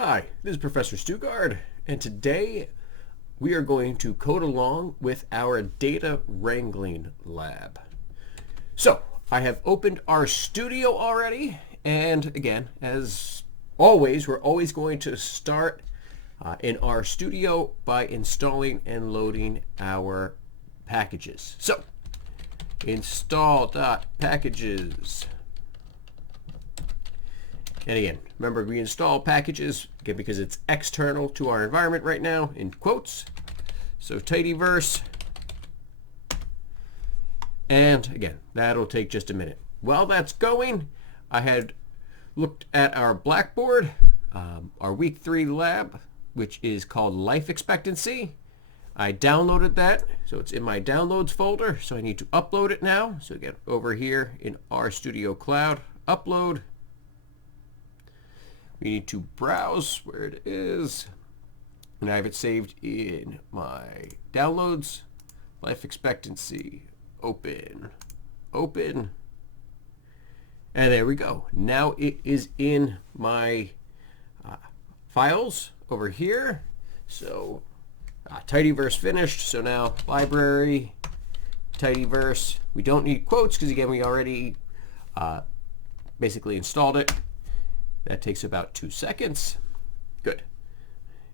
Hi, this is Professor Stugard, and today we are going to code along with our data wrangling lab. So, I have opened our studio already, and again, as always, we're always going to start in our studio by installing and loading our packages. So, install.packages. And again, remember we install packages again because it's external to our environment right now in quotes. So tidyverse. And again, that'll take just a minute. While that's going, I had looked at our Blackboard, our week 3 lab, which is called life expectancy. I downloaded that, so it's in my downloads folder. So I need to upload it now. So again, over here in our Studio Cloud, upload. We need to browse where it is, and I have it saved in my downloads, life expectancy, open, and there we go. Now it is in my files over here. So tidyverse finished. So now library, tidyverse. We don't need quotes because again we already basically installed it. That takes about 2 seconds. Good.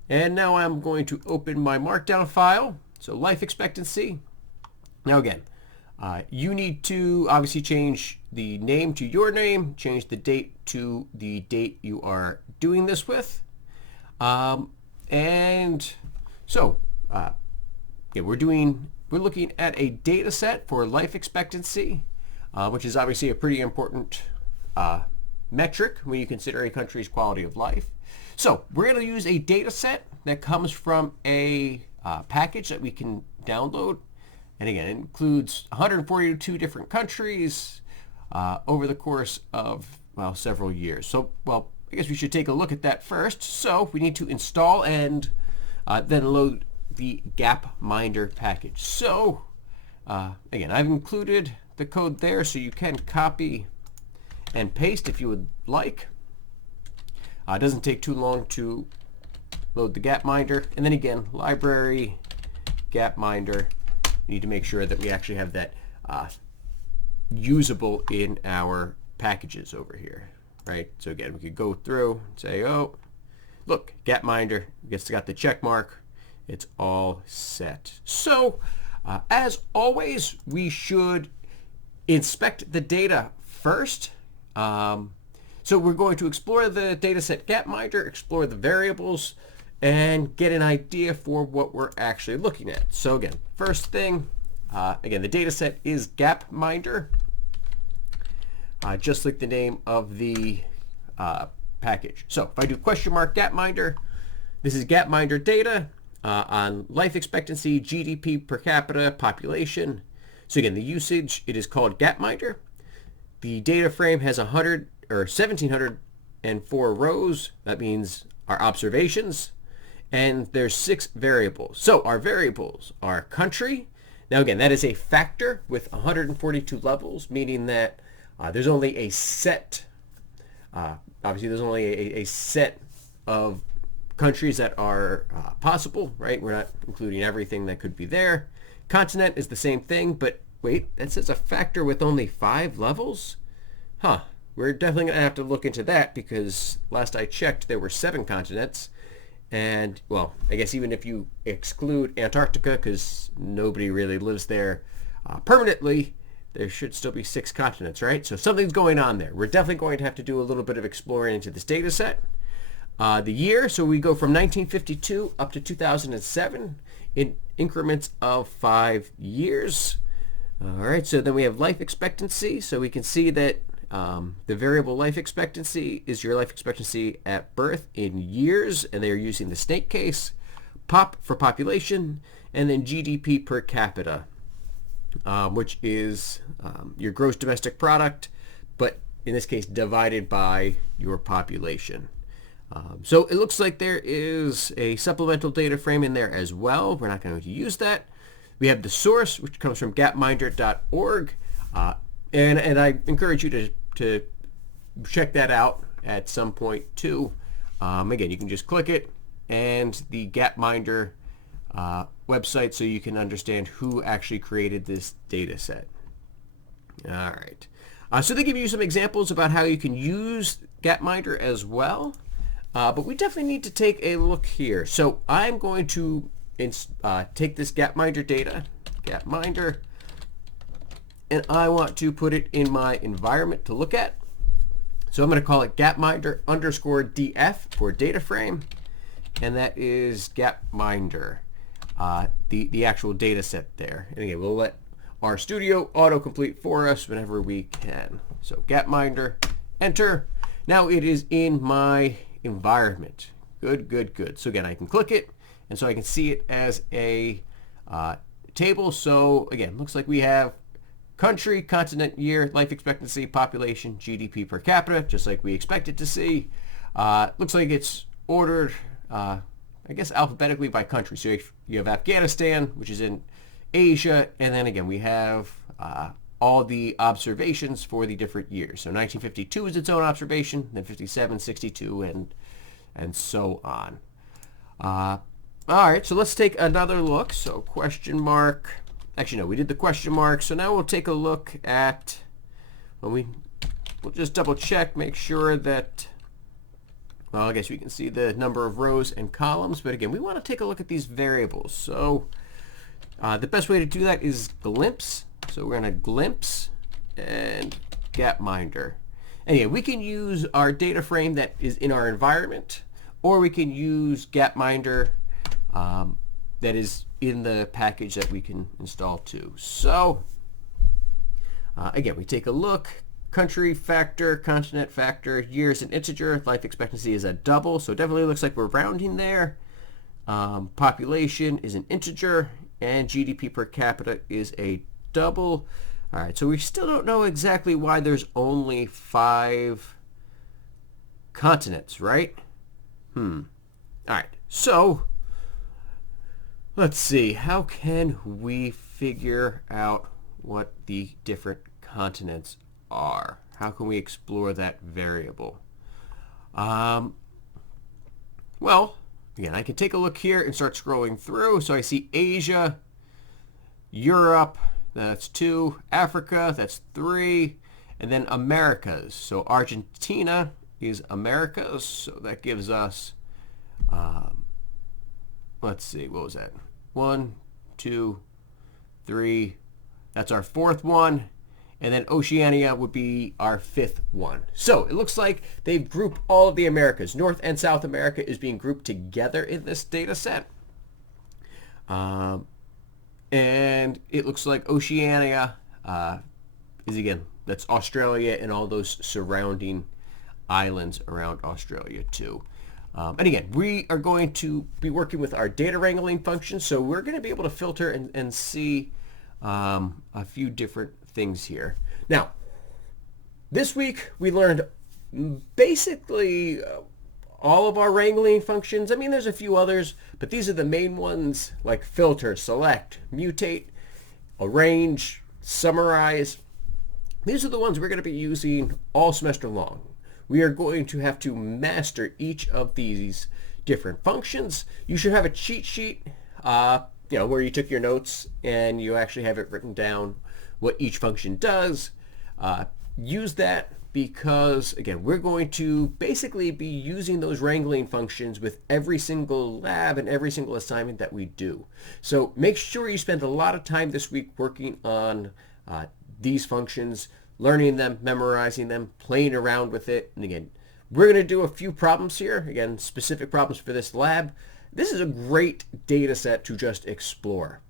And now I'm going to open my markdown file. So life expectancy. Now again, you need to obviously change the name to your name, change the date to the date you are doing this with. And so yeah, we're looking at a data set for life expectancy, which is obviously a pretty important metric when you consider a country's quality of life. So we're going to use a data set that comes from a package that we can download. And again, it includes 142 different countries over the course of, well, several years. So, well, I guess we should take a look at that first. So we need to install and then load the Gapminder package. So again, I've included the code there so you can copy and paste if you would like. It doesn't take too long to load the Gapminder. And then again, library, Gapminder. We need to make sure that we actually have that usable in our packages over here, right? So again, we could go through and say, oh, look, Gapminder got the check mark. It's all set. So as always, we should inspect the data first. So we're going to explore the dataset Gapminder, explore the variables, and get an idea for what we're actually looking at. So again, first thing, again, the dataset is Gapminder, just like the name of the package. So if I do $Gapminder, this is Gapminder data on life expectancy, GDP per capita, population. So again, the usage, it is called Gapminder. The data frame has 1,704 rows. That means our observations. And there's 6 variables. So our variables are country. Now again, that is a factor with 142 levels, meaning that there's only a set, obviously there's only a set of countries that are possible, right? We're not including everything that could be there. Continent is the same thing, but wait, that says a factor with only 5 levels? Huh. We're definitely going to have to look into that because last I checked, there were 7 continents. And, well, I guess even if you exclude Antarctica, because nobody really lives there permanently, there should still be 6 continents, right? So something's going on there. We're definitely going to have to do a little bit of exploring into this data set. The year, so we go from 1952 up to 2007 in increments of 5 years. All right, so then we have life expectancy. So we can see that the variable life expectancy is your life expectancy at birth in years, and they're using the snake case. Pop for population, and then GDP per capita, which is your gross domestic product, but in this case divided by your population. So it looks like there is a supplemental data frame in there as well. We're not going to use that. We have the source, which comes from gapminder.org. And I encourage you to check that out at some point too. Again, you can just click it and the Gapminder website so you can understand who actually created this data set. All right. So they give you some examples about how you can use Gapminder as well. But we definitely need to take a look here. So I'm going to take this Gapminder data, Gapminder, and I want to put it in my environment to look at. So I'm going to call it Gapminder _DF for data frame, and that is Gapminder, the actual data set there. And again, we'll let our studio autocomplete for us whenever we can. So Gapminder, enter. Now it is in my environment. Good, good, good. So again, I can click it, and so I can see it as a table. So again, looks like we have country, continent, year, life expectancy, population, GDP per capita, just like we expected to see. Looks like it's ordered, I guess, alphabetically by country. So you have Afghanistan, which is in Asia, and then again, we have all the observations for the different years. So 1952 is its own observation, then 57, 62, and so on. All right, so let's take another look. So question mark. Actually, no, we did the question mark. So now we'll take a look at, we'll just double check, make sure that, well, I guess we can see the number of rows and columns. But again, we want to take a look at these variables. So the best way to do that is glimpse. So we're going to glimpse and Gapminder. And yeah, we can use our data frame that is in our environment, or we can use Gapminder that is in the package that we can install too. So again, we take a look. Country factor, continent factor, years an integer, life expectancy is a double, so it definitely looks like we're rounding there. Population is an integer, and GDP per capita is a double. All right, so we still don't know exactly why there's only 5 continents, right? All right, so let's see. How can we figure out what the different continents are? How can we explore that variable? Well, again, I can take a look here and start scrolling through. So I see Asia, Europe, that's 2, Africa, that's 3, and then Americas. So Argentina is Americas, so that gives us, let's see, what was that? 1, 2, 3, that's our 4th one, and then Oceania would be our 5th one. So it looks like they've grouped all of the Americas. North and South America is being grouped together in this data set. And it looks like Oceania is, again, that's Australia and all those surrounding islands around Australia too. And again, we are going to be working with our data wrangling function, so we're going to be able to filter and see a few different things here. Now, this week we learned basically all of our wrangling functions. I mean, there's a few others, but these are the main ones, like filter, select, mutate, arrange, summarize. These are the ones we're going to be using all semester long. We are going to have to master each of these different functions. You should have a cheat sheet, where you took your notes and you actually have it written down what each function does. Use that because, again, we're going to basically be using those wrangling functions with every single lab and every single assignment that we do. So make sure you spend a lot of time this week working on these functions, learning them, memorizing them, playing around with it. And again, we're going to do a few problems here. Again, specific problems for this lab. This is a great data set to just explore.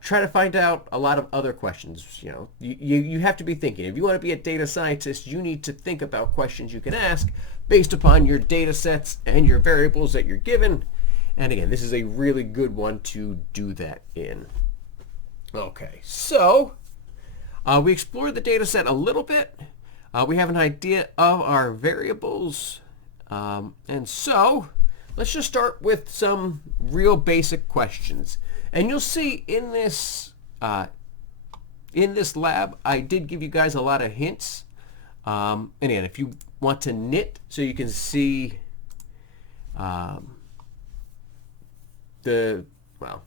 Try to find out a lot of other questions. You have to be thinking. If you want to be a data scientist, you need to think about questions you can ask based upon your data sets and your variables that you're given. And again, this is a really good one to do that in. Okay, so we explored the data set a little bit. We have an idea of our variables. And so let's just start with some real basic questions. And you'll see in this lab, I did give you guys a lot of hints. And again, if you want to knit so you can see the well,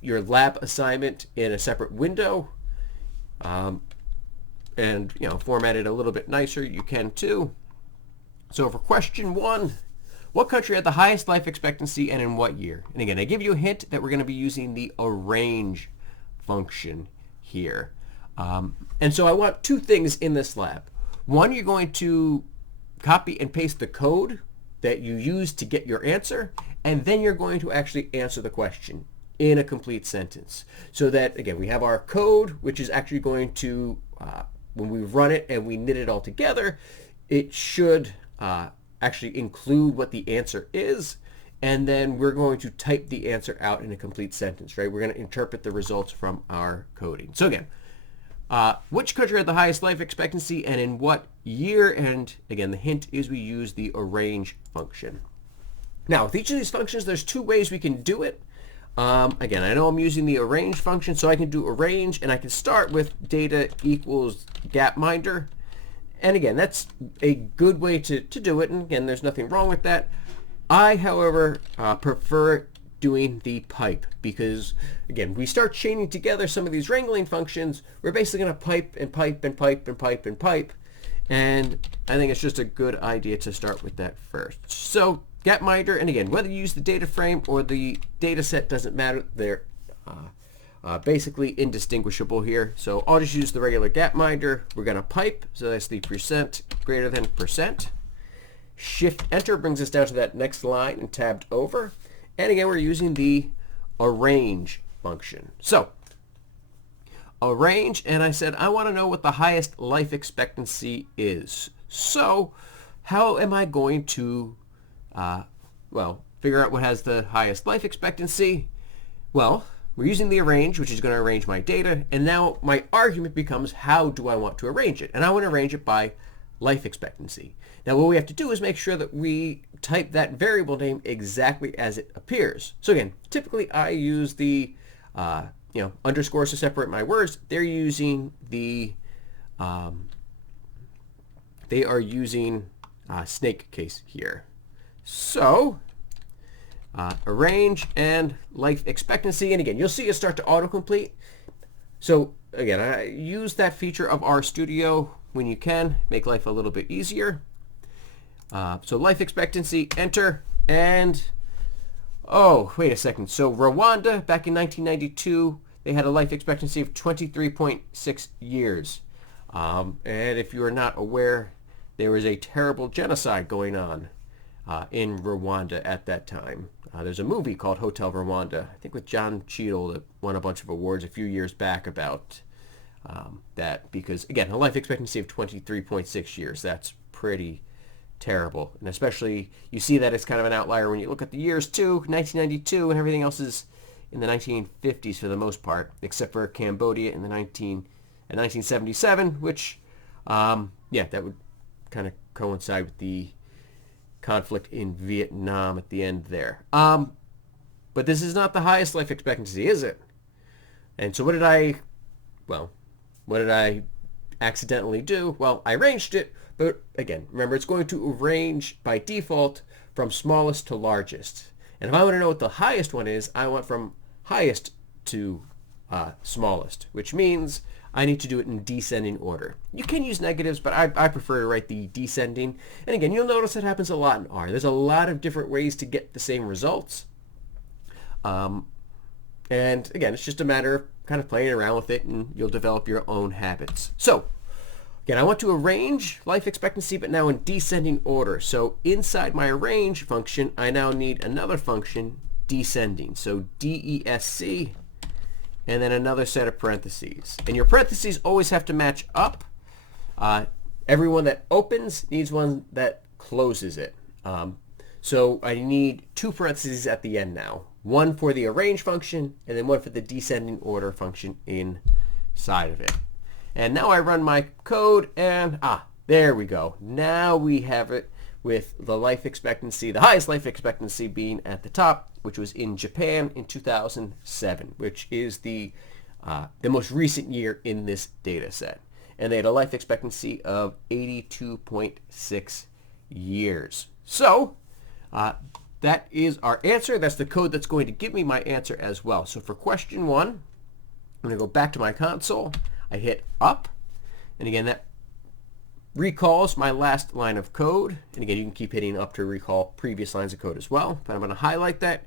your lab assignment in a separate window, and format it a little bit nicer, you can too. So for question 1, what country had the highest life expectancy and in what year? And again, I give you a hint that we're going to be using the arrange function here. And so I want 2 things in this lab. One, you're going to copy and paste the code that you use to get your answer, and then you're going to actually answer the question in a complete sentence. So that, again, we have our code, which is actually going to, when we run it and we knit it all together, it should actually include what the answer is, and then we're going to type the answer out in a complete sentence, right? We're going to interpret the results from our coding. So again, which country had the highest life expectancy and in what year? And again, the hint is we use the arrange function. Now, with each of these functions, there's 2 ways we can do it. Again, I know I'm using the arrange function, so I can do arrange, and I can start with data equals Gapminder. And again, that's a good way to do it, and again, there's nothing wrong with that. I, however, prefer doing the pipe because, again, we start chaining together some of these wrangling functions. We're basically going to pipe and pipe and pipe and pipe and pipe, and I think it's just a good idea to start with that first. So Gapminder, and again, whether you use the data frame or the data set doesn't matter. They're basically indistinguishable here. So I'll just use the regular Gapminder. We're going to pipe, so that's the percent greater than percent. Shift Enter brings us down to that next line and tabbed over. And again, we're using the arrange function. So arrange, and I said I want to know what the highest life expectancy is. So how am I going to figure out what has the highest life expectancy? Well, we're using the arrange, which is going to arrange my data, and now my argument becomes how do I want to arrange it? And I want to arrange it by life expectancy. Now what we have to do is make sure that we type that variable name exactly as it appears. So again, typically I use the underscores to separate my words. They're using the they are using snake case here. So arrange and life expectancy, and again, you'll see it start to autocomplete. So again, I use that feature of RStudio when you can, make life a little bit easier. So life expectancy, enter, and oh, wait a second. So Rwanda, back in 1992, they had a life expectancy of 23.6 years. And if you are not aware, there was a terrible genocide going on in Rwanda at that time. There's a movie called Hotel Rwanda, I think with John Cheadle, that won a bunch of awards a few years back about that, because again, a life expectancy of 23.6 years, that's pretty terrible. And especially you see that it's kind of an outlier when you look at the years too, 1992, and everything else is in the 1950s for the most part, except for Cambodia in 1977, which that would kind of coincide with the conflict in Vietnam at the end there. But this is not the highest life expectancy, is it? And so what did I accidentally do? Well, I arranged it, but again, remember, it's going to arrange by default from smallest to largest. And if I want to know what the highest one is, I want from highest to smallest, which means I need to do it in descending order. You can use negatives, but I prefer to write the descending. And again, you'll notice it happens a lot in R. There's a lot of different ways to get the same results. And again, it's just a matter of kind of playing around with it, and you'll develop your own habits. So again, I want to arrange life expectancy, but now in descending order. So inside my arrange function, I now need another function, descending. So DESC, and then another set of parentheses. And your parentheses always have to match up. Everyone that opens needs one that closes it. So I need 2 parentheses at the end now. One for the arrange function, and then one for the descending order function inside of it. And now I run my code, and there we go. Now we have it with the life expectancy, the highest life expectancy being at the top, which was in Japan in 2007, which is the most recent year in this data set. And they had a life expectancy of 82.6 years. So that is our answer. That's the code that's going to give me my answer as well. So for question 1, I'm going to go back to my console. I hit up, and again, that recalls my last line of code. And again, you can keep hitting up to recall previous lines of code as well. But I'm going to highlight that,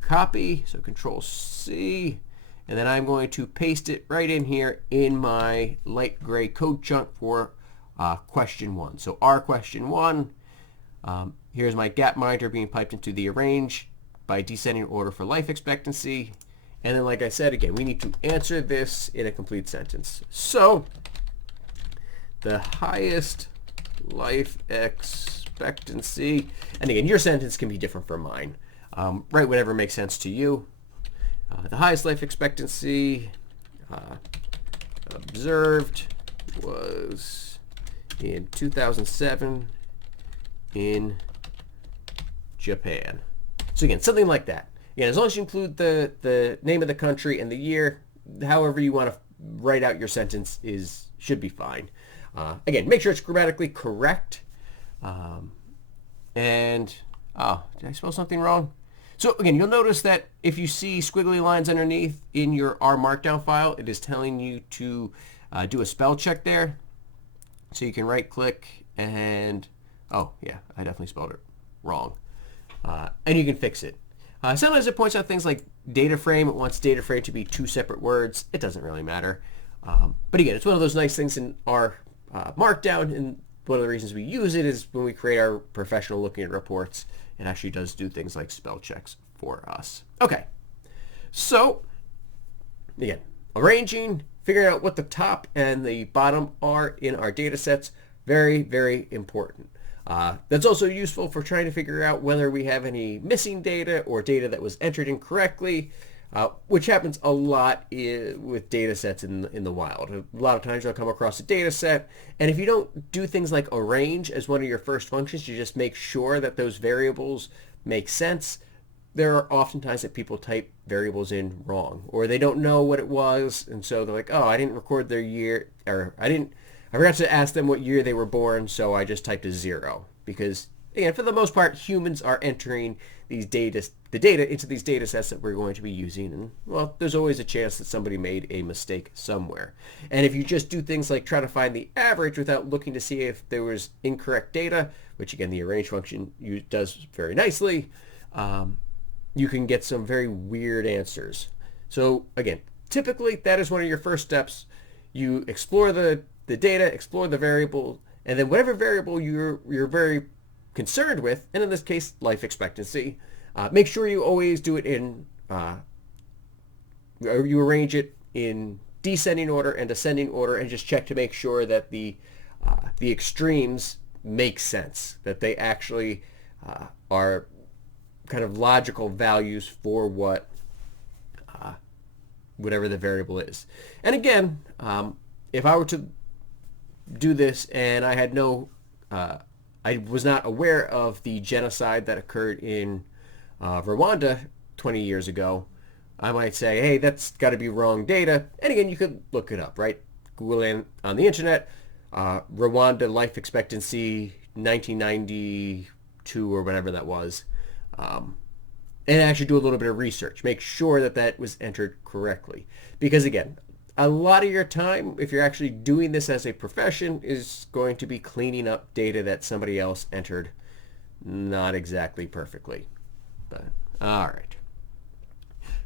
copy, so Control C, and then I'm going to paste it right in here in my light gray code chunk for question 1. So our question 1, here's my Gapminder being piped into the arrange by descending order for life expectancy. And then, like I said, again, we need to answer this in a complete sentence. So the highest life expectancy, and again, your sentence can be different from mine. Write whatever makes sense to you. The highest life expectancy observed was in 2007 in Japan. So again, something like that. Again, as long as you include the name of the country and the year, however you want to write out your sentence should be fine. Again, make sure it's grammatically correct. Did I spell something wrong? So again, you'll notice that if you see squiggly lines underneath in your R Markdown file, it is telling you to do a spell check there. So you can right click and, oh yeah, I definitely spelled it wrong. And you can fix it. Sometimes it points out things like data frame. It wants data frame to be 2 separate words. It doesn't really matter. But again, it's one of those nice things in our Markdown, and one of the reasons we use it is when we create our professional looking at reports, it actually does do things like spell checks for us. Okay, so again, arranging, figuring out what the top and the bottom are in our data sets, very, very important. That's also useful for trying to figure out whether we have any missing data or data that was entered incorrectly, which happens a lot with data sets in the wild. A lot of times you'll come across a data set, and if you don't do things like arrange as one of your first functions, you just make sure that those variables make sense. There are often times that people type variables in wrong, or they don't know what it was, and so they're like, oh, I didn't record their year, or I forgot to ask them what year they were born, so I just typed a 0. Because, again, for the most part, humans are entering the data into these data sets that we're going to be using. And, well, there's always a chance that somebody made a mistake somewhere. And if you just do things like try to find the average without looking to see if there was incorrect data, which, again, the arrange function does very nicely, you can get some very weird answers. So, again, typically, that is one of your first steps. You explore the data, explore the variable, and then whatever variable you're very concerned with, and in this case, life expectancy, make sure you always do it in, or you arrange it in descending order and ascending order, and just check to make sure that the extremes make sense, that they actually are kind of logical values for whatever the variable is. And again, if I were to do this and I had I was not aware of the genocide that occurred in Rwanda 20 years ago, I might say, hey, that's got to be wrong data. And again, you could look it up, right? Google in on the internet, Rwanda life expectancy 1992 or whatever that was, and actually do a little bit of research. Make sure that that was entered correctly. Because again, a lot of your time, if you're actually doing this as a profession, is going to be cleaning up data that somebody else entered not exactly perfectly. But all right.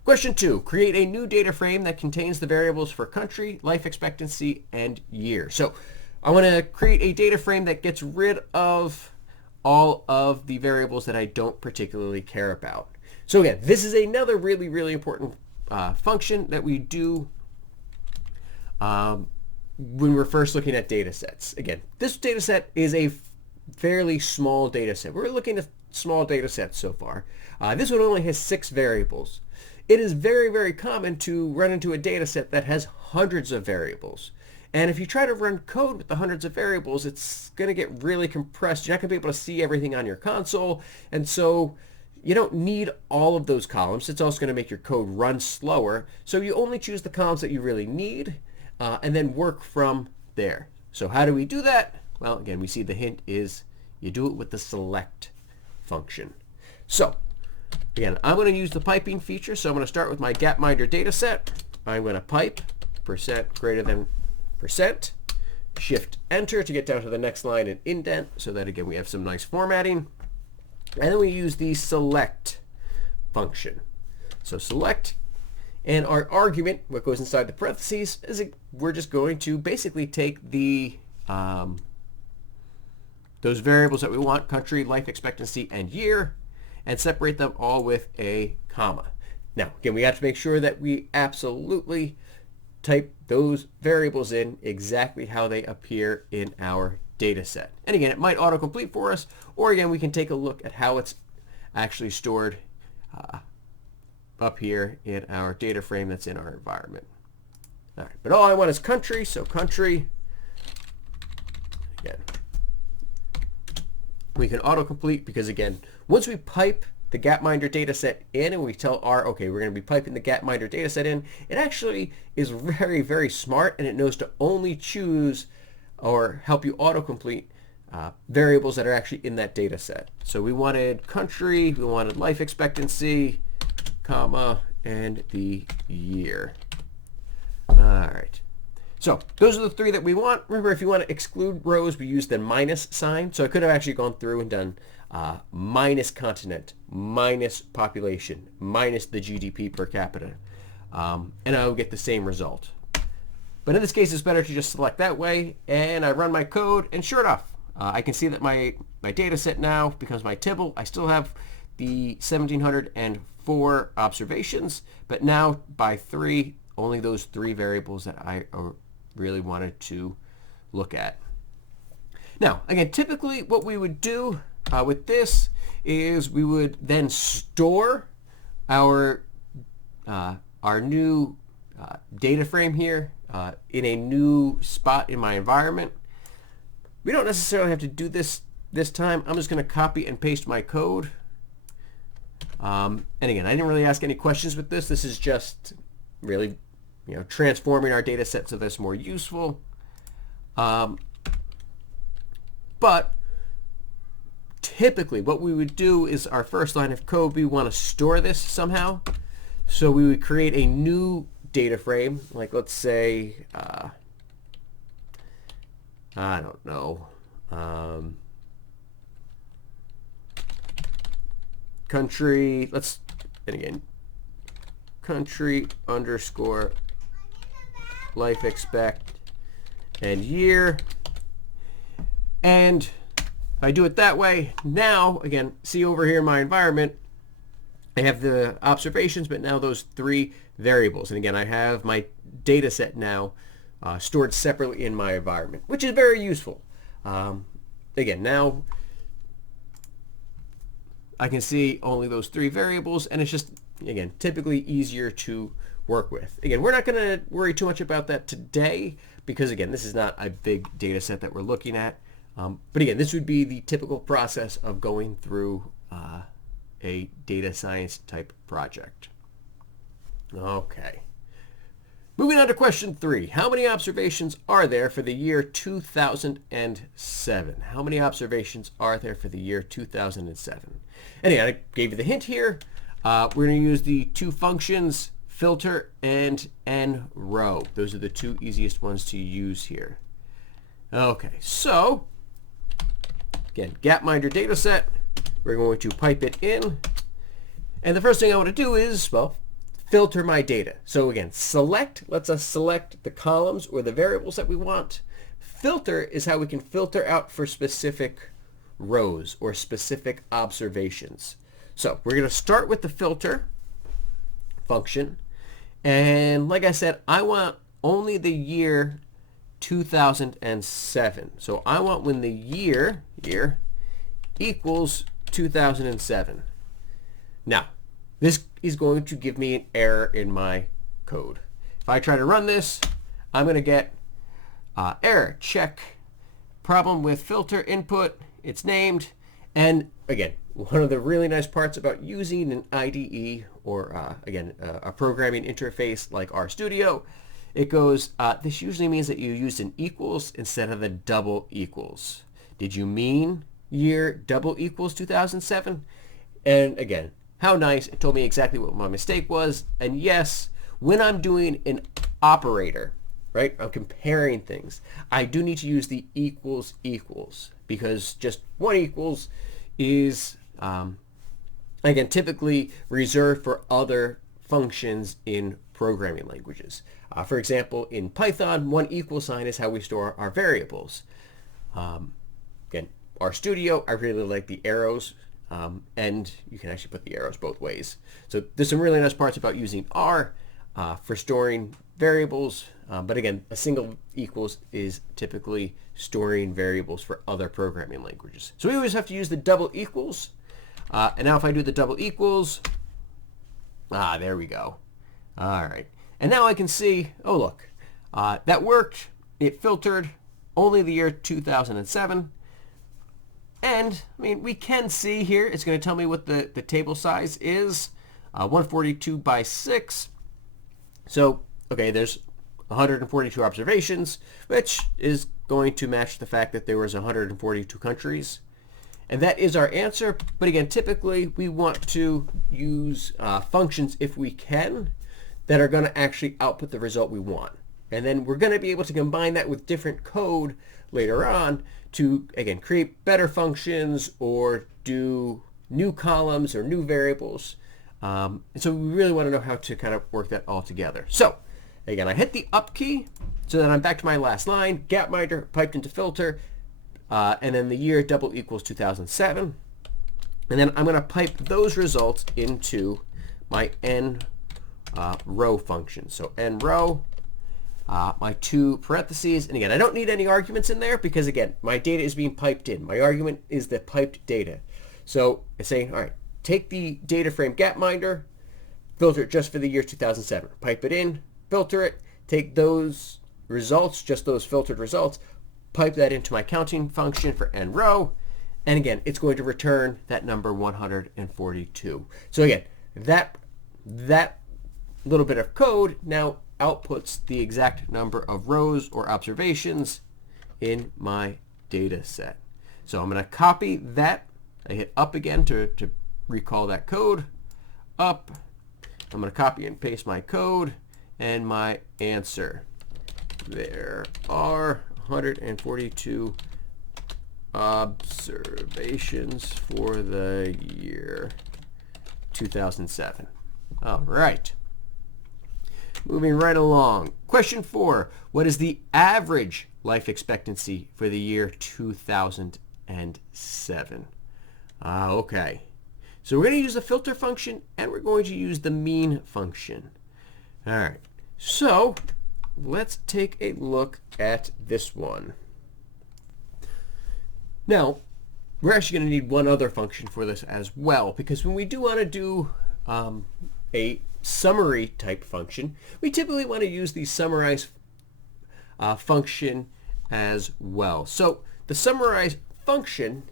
Question 2, create a new data frame that contains the variables for country, life expectancy, and year. So I want to create a data frame that gets rid of all of the variables that I don't particularly care about. So again, this is another really, really important function that we do when we're first looking at data sets. Again, this data set is a fairly small data set. We're looking at small data sets so far. This one only has 6 variables. It is very, very common to run into a data set that has hundreds of variables. And if you try to run code with the hundreds of variables, it's going to get really compressed. You're not going to be able to see everything on your console. And so you don't need all of those columns. It's also going to make your code run slower. So you only choose the columns that you really need and then work from there. So how do we do that? Well, again, we see the hint is you do it with the select function. So again, I'm going to use the piping feature. So I'm going to start with my Gapminder data set. I'm going to pipe percent greater than percent. Shift enter to get down to the next line and indent, so that again we have some nice formatting. And then we use the select function. So select, and our argument, what goes inside the parentheses, is we're just going to basically take the those variables that we want, country, life expectancy, and year, and separate them all with a comma. Now, again, we have to make sure that we absolutely type those variables in exactly how they appear in our data set. And again, it might autocomplete for us, or again, we can take a look at how it's actually stored up here in our data frame that's in our environment. All right, but all I want is country, so country, again, we can autocomplete because again, once we pipe the Gapminder data set in and we tell R, okay, we're going to be piping the Gapminder data set in, it actually is very, very smart, and it knows to only choose or help you autocomplete variables that are actually in that data set. So we wanted country, we wanted life expectancy, comma, and the year. All right. So those are the three that we want. Remember, if you want to exclude rows, we use the minus sign. So I could have actually gone through and done minus continent, minus population, minus the GDP per capita, and I will get the same result. But in this case, it's better to just select that way, and I run my code, and sure enough, I can see that my data set now becomes my tibble. I still have the 1,704 observations, but now by 3, only those 3 variables that I really wanted to look at. Now, again, typically what we would do with this is we would then store our new data frame here in a new spot in my environment. We don't necessarily have to do this time. I'm just going to copy and paste my code. And again, I didn't really ask any questions with this. This is just really, transforming our data set so that's more useful. But typically what we would do is our first line of code, we want to store this somehow. So we would create a new data frame, like let's say, I don't know, country, and again, country underscore life expect and year. And if I do it that way, now, again, see over here in my environment, I have the observations, but now those 3 variables. And again, I have my data set now stored separately in my environment, which is very useful. Again, now I can see only those 3 variables, and it's just, again, typically easier to work with. Again, we're not going to worry too much about that today because, again, this is not a big data set that we're looking at. But again, this would be the typical process of going through a data science type project. Okay. Moving on to question 3. How many observations are there for the year 2007? How many observations are there for the year 2007? Anyway, I gave you the hint here. We're going to use the 2 functions, filter and nrow. Those are the 2 easiest ones to use here. Okay, so again, Gapminder data set. We're going to pipe it in. And the first thing I want to do is, well, filter my data. So again, select lets us select the columns or the variables that we want. Filter is how we can filter out for specific rows or specific observations. So we're going to start with the filter function. And like I said, I want only the year 2007. So I want when the year equals 2007. Now, this is going to give me an error in my code. If I try to run this, I'm going to get error, check, problem with filter input, it's named, and again, one of the really nice parts about using an IDE or again, a programming interface like RStudio, it goes, this usually means that you used an equals instead of the double equals. Did you mean year double equals 2007? And again, how nice. It told me exactly what my mistake was. And yes, when I'm doing an operator, right, I'm comparing things, I do need to use the equals equals, because just one equals is, again, typically reserved for other functions in programming languages. For example, in Python, one equal sign is how we store our variables. Again, RStudio, I really like the arrows, and you can actually put the arrows both ways. So there's some really nice parts about using R for storing variables, but again, a single equals is typically storing variables for other programming languages. So we always have to use the double equals. And now if I do the double equals, there we go. All right. And now I can see, oh look, that worked. It filtered only the year 2007. And, I mean, we can see here, it's going to tell me what the table size is, 142 by 6. So, okay, there's 142 observations, which is going to match the fact that there was 142 countries. And that is our answer. But again, typically we want to use functions, if we can, that are going to actually output the result we want. And then we're going to be able to combine that with different code later on to, again, create better functions or do new columns or new variables. And so we really want to know how to kind of work that all together. So again, I hit the up key so that I'm back to my last line, Gapminder piped into filter, and then the year double equals 2007. And then I'm going to pipe those results into my n row function. So n row, my two parentheses, and again, I don't need any arguments in there because again, my data is being piped in. My argument is the piped data. So it's saying, all right, take the data frame Gapminder, filter it just for the year 2007, pipe it in, filter it, take those results, just those filtered results, pipe that into my counting function for n row, and again, it's going to return that number 142. So again, that little bit of code now outputs the exact number of rows or observations in my data set. So I'm going to copy that. I hit up again to recall that code. Up. I'm going to copy and paste my code and my answer. There are 142 observations for the year 2007. All right. Moving right along. Question 4. What is the average life expectancy for the year 2007? Okay. So we're going to use the filter function and we're going to use the mean function. All right. So let's take a look at this one. Now, we're actually going to need one other function for this as well, because when we do want to do a summary type function, we typically want to use the summarize function as well. So the summarize function,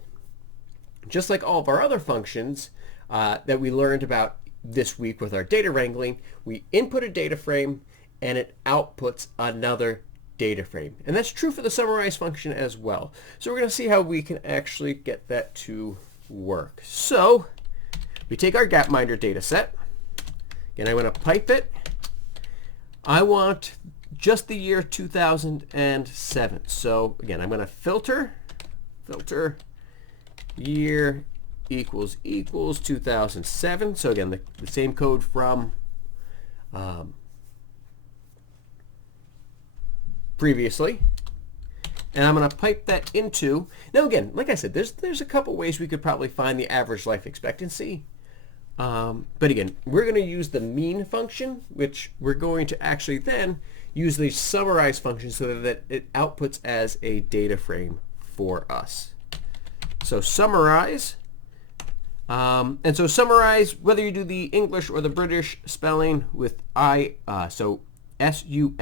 just like all of our other functions that we learned about this week with our data wrangling, we input a data frame and it outputs another data frame. And that's true for the summarize function as well. So we're going to see how we can actually get that to work. So we take our Gapminder data set. Again, I want to pipe it. I want just the year 2007. So again, I'm going to filter year equals 2007. So again, the same code from previously. And I'm going to pipe that into, now again, like I said, there's a couple ways we could probably find the average life expectancy. But again, we're going to use the mean function, which we're going to actually then use the summarize function so that it outputs as a data frame for us. So summarize, and so summarize, whether you do the English or the British spelling with so S-U-M-M-A-R-I-S-E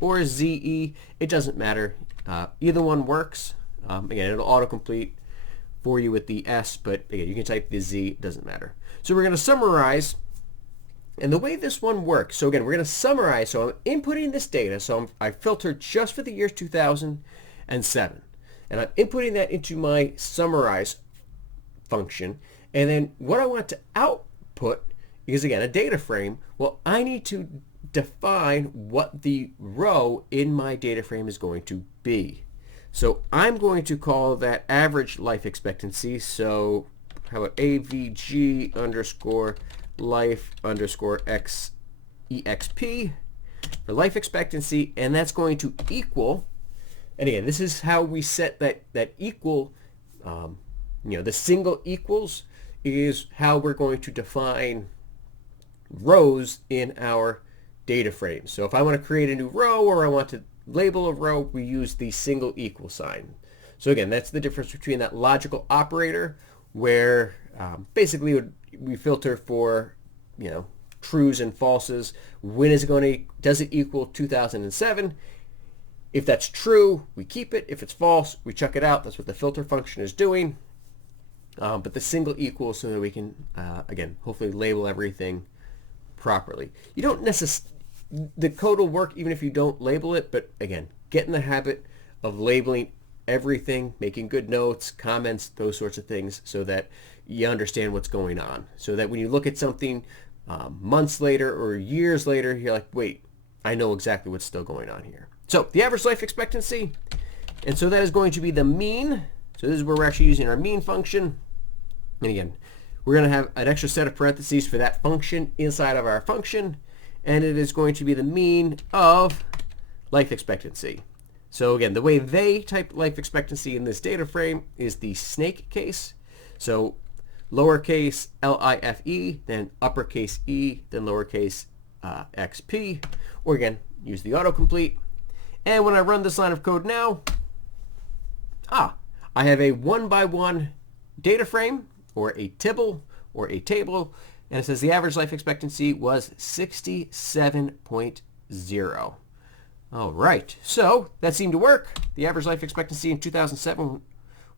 or Z-E, it doesn't matter. Either one works. Again, it'll autocomplete for you with the S, but again, you can type the Z, it doesn't matter. So we're going to summarize, and the way this one works, so again, we're going to summarize, so I'm inputting this data, so I filtered just for the year 2007. and I'm inputting that into my summarize function. And then what I want to output is, again, a data frame. Well, I need to define what the row in my data frame is going to be. So I'm going to call that average life expectancy. So how about AVG underscore life underscore exp for life expectancy, and that's going to equal, and again, this is how we set that equal, the single equals is how we're going to define rows in our data frame. So if I want to create a new row or I want to label a row, we use the single equal sign. So again, that's the difference between that logical operator where basically we filter for, trues and falses. When is it going to, does it equal 2007? If that's true, we keep it. If it's false, we chuck it out. That's what the filter function is doing. But the single equal so that we can, again, hopefully label everything properly. You don't necessarily, the code will work even if you don't label it, but again, get in the habit of labeling everything, making good notes, comments, those sorts of things so that you understand what's going on. So that when you look at something months later or years later, you're like, wait, I know exactly what's still going on here. So the average life expectancy, and so that is going to be the mean. So this is where we're actually using our mean function. And again, we're going to have an extra set of parentheses for that function inside of our function, and it is going to be the mean of life expectancy. So again, the way they type life expectancy in this data frame is the snake case. So lowercase LIFE, then uppercase E, then lowercase XP, or again, use the autocomplete. And when I run this line of code now, I have a 1-by-1 data frame, or a tibble, or a table, and it says the average life expectancy was 67.0. All right, so that seemed to work. The average life expectancy in 2007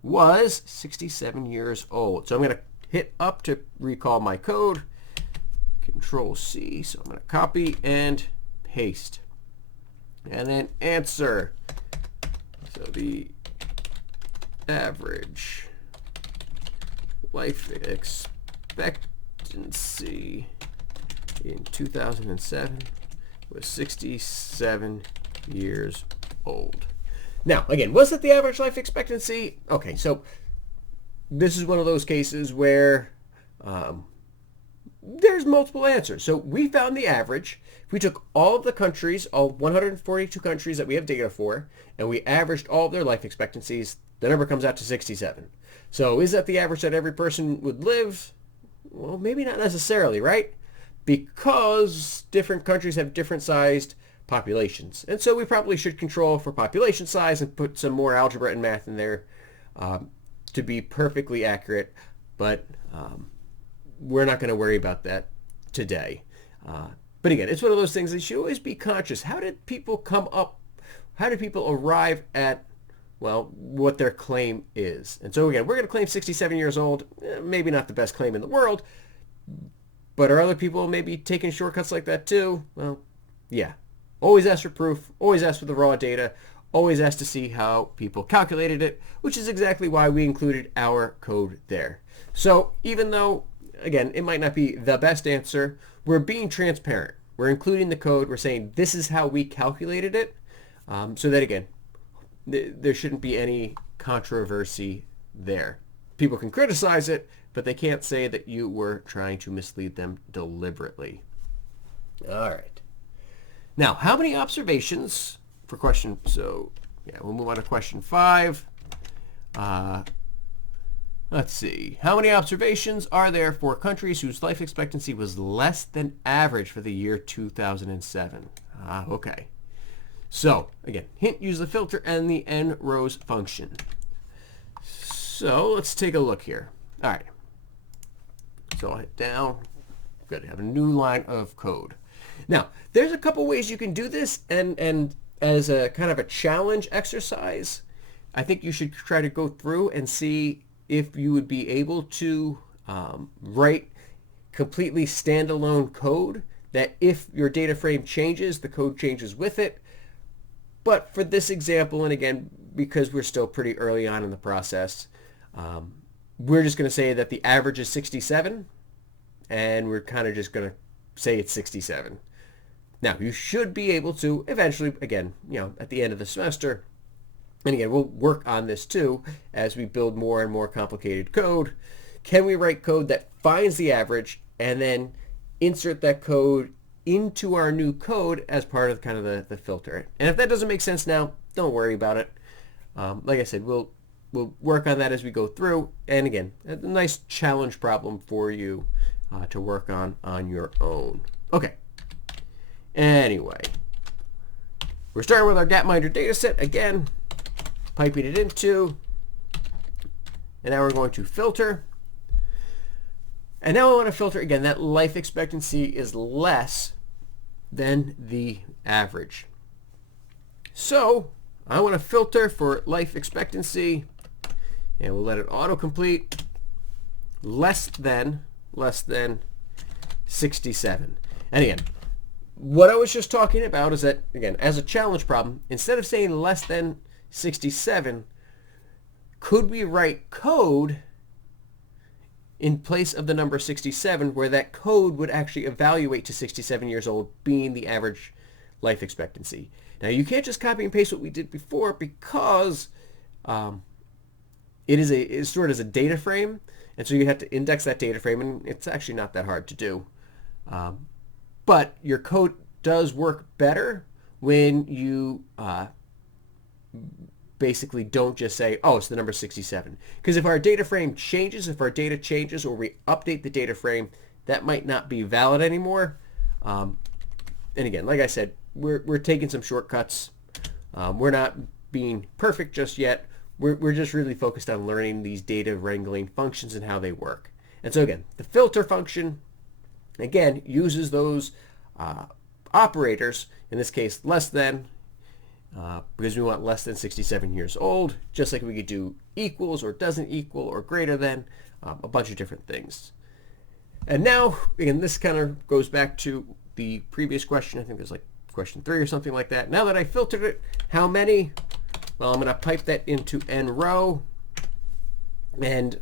was 67 years old. So I'm going to hit up to recall my code. Control C, so I'm going to copy and paste. And then answer. So the average life expectancy in 2007 was 67 years old. Now, again, was it the average life expectancy? Okay, so this is one of those cases where there's multiple answers. So we found the average. If we took all of the countries, all 142 countries that we have data for, and we averaged all of their life expectancies, the number comes out to 67. So is that the average that every person would live? Well, maybe not necessarily, right? Because different countries have different sized populations. And so we probably should control for population size and put some more algebra and math in there to be perfectly accurate. But we're not going to worry about that today. But again, it's one of those things that you should always be conscious. How did people come up? How did people arrive at, well, what their claim is? And so again, we're going to claim 67 years old. Maybe not the best claim in the world. But are other people maybe taking shortcuts like that too? Well, yeah. Always ask for proof. Always ask for the raw data. Always ask to see how people calculated it, which is exactly why we included our code there. So even though, again, it might not be the best answer, we're being transparent. We're including the code. We're saying this is how we calculated it, so that, again, there shouldn't be any controversy there. People can criticize it, but they can't say that you were trying to mislead them deliberately. All right. Now, how many observations for question, so yeah, we'll move on to question 5. Let's see. How many observations are there for countries whose life expectancy was less than average for the year 2007? Okay. So, again, hint, use the filter and the nRows function. So, let's take a look here. All right. So, I'll hit down. Good. I have a new line of code. Now, there's a couple ways you can do this, and as a kind of a challenge exercise, I think you should try to go through and see if you would be able to write completely standalone code that if your data frame changes, the code changes with it. But for this example, and again, because we're still pretty early on in the process, we're just going to say that the average is 67, and we're kind of just going to say it's 67. Now, you should be able to eventually, again, at the end of the semester, and again, we'll work on this too as we build more and more complicated code. Can we write code that finds the average and then insert that code into our new code as part of kind of the filter? And if that doesn't make sense now, don't worry about it. Like I said, we'll work on that as we go through. And again, a nice challenge problem for you to work on your own. Okay. Anyway, we're starting with our Gapminder dataset again, piping it into, and now we're going to filter. And now I want to filter again that life expectancy is less than the average. So I want to filter for life expectancy, and we'll let it autocomplete less than 67. And again, what I was just talking about is that, again, as a challenge problem, instead of saying less than 67, could we write code in place of the number 67 where that code would actually evaluate to 67 years old, being the average life expectancy? Now, you can't just copy and paste what we did before because it's stored as a data frame, and so you have to index that data frame, and it's actually not that hard to do. But your code does work better when you basically don't just say, oh, it's the number 67. Because if our data frame changes, if our data changes, or we update the data frame, that might not be valid anymore. And again, like I said, we're taking some shortcuts. We're not being perfect just yet. We're just really focused on learning these data wrangling functions and how they work. And so again, the filter function, again, uses those operators, in this case less than, because we want less than 67 years old, just like we could do equals or doesn't equal or greater than, a bunch of different things. And now, again, this kind of goes back to the previous question. I think there's like question 3 or something like that. Now that I filtered it, how many? Well, I'm going to pipe that into n row, and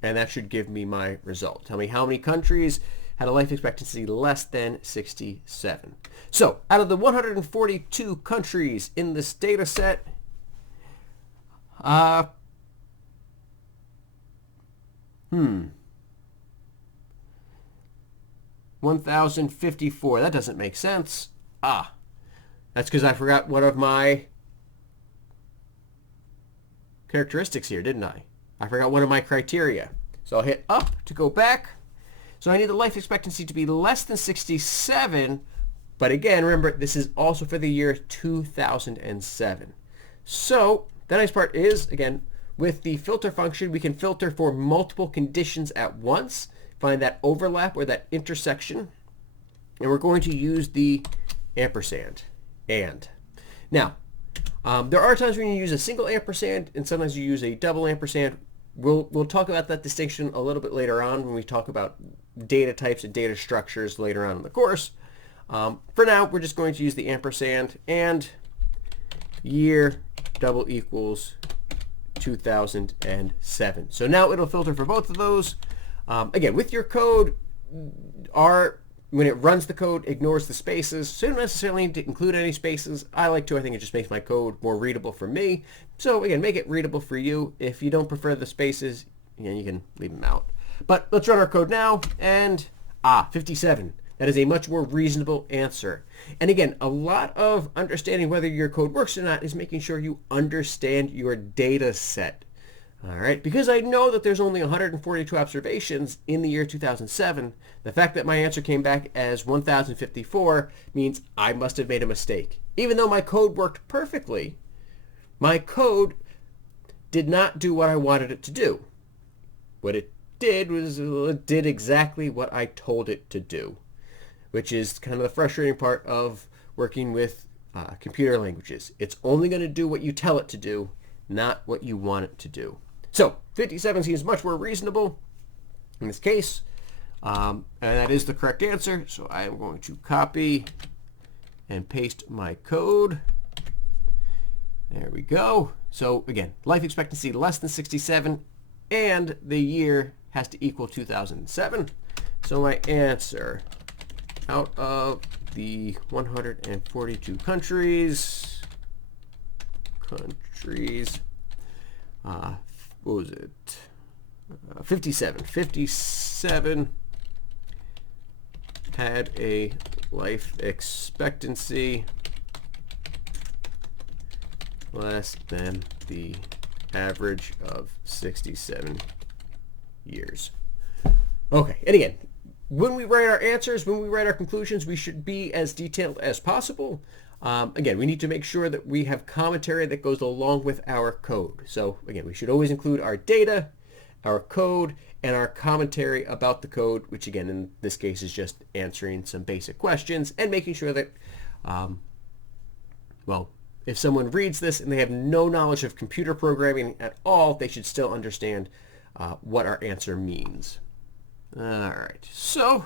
that should give me my result. Tell me how many countries had a life expectancy less than 67. So out of the 142 countries in this data set, 1,054. That doesn't make sense. That's because I forgot one of my characteristics here, didn't I? I forgot one of my criteria. So I'll hit up to go back. So I need the life expectancy to be less than 67, but again, remember, this is also for the year 2007. So the nice part is, again, with the filter function, we can filter for multiple conditions at once, find that overlap or that intersection, and we're going to use the ampersand, and. Now, there are times when you use a single ampersand, and sometimes you use a double ampersand. We'll talk about that distinction a little bit later on when we talk about data types and data structures later on in the course. For now, we're just going to use the ampersand and year double equals 2007. So now it'll filter for both of those. Again, with your code, when it runs the code, ignores the spaces, so you don't necessarily need to include any spaces. I like to. I think it just makes my code more readable for me. So again, make it readable for you. If you don't prefer the spaces, you can leave them out. But let's run our code now, and 57. That is a much more reasonable answer. And again, a lot of understanding whether your code works or not is making sure you understand your data set. All right, because I know that there's only 142 observations in the year 2007, the fact that my answer came back as 1,054 means I must have made a mistake. Even though my code worked perfectly, my code did not do what I wanted it to do. What it did was it did exactly what I told it to do, which is kind of the frustrating part of working with computer languages. It's only going to do what you tell it to do, not what you want it to do. So 57 seems much more reasonable in this case, and that is the correct answer. So I am going to copy and paste my code. There we go. So again, life expectancy less than 67, and the year has to equal 2007. So my answer, out of the 142 countries, what was it? 57. 57 had a life expectancy less than the average of 67 years. Okay, and again, when we write our answers, when we write our conclusions, we should be as detailed as possible. Again, we need to make sure that we have commentary that goes along with our code. So again, we should always include our data, our code, and our commentary about the code, which again, in this case, is just answering some basic questions and making sure that, well, if someone reads this and they have no knowledge of computer programming at all, they should still understand what our answer means. All right, so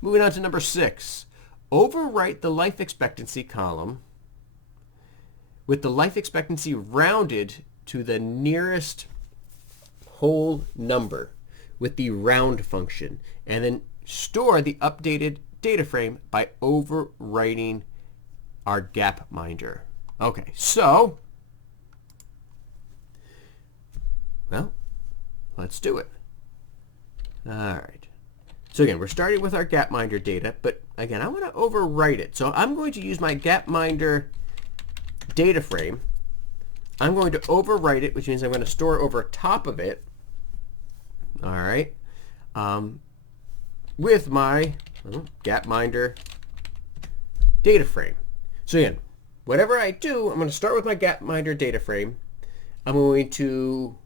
moving on to number 6. Overwrite the life expectancy column with the life expectancy rounded to the nearest whole number with the round function, and then store the updated data frame by overwriting our Gapminder. Okay, so, well, let's do it. All right. So again, we're starting with our Gapminder data, but again, I want to overwrite it. So I'm going to use my Gapminder data frame. I'm going to overwrite it, which means I'm going to store over top of it, all right, with my Gapminder data frame. So again, whatever I do, I'm going to start with my Gapminder data frame. I'm going to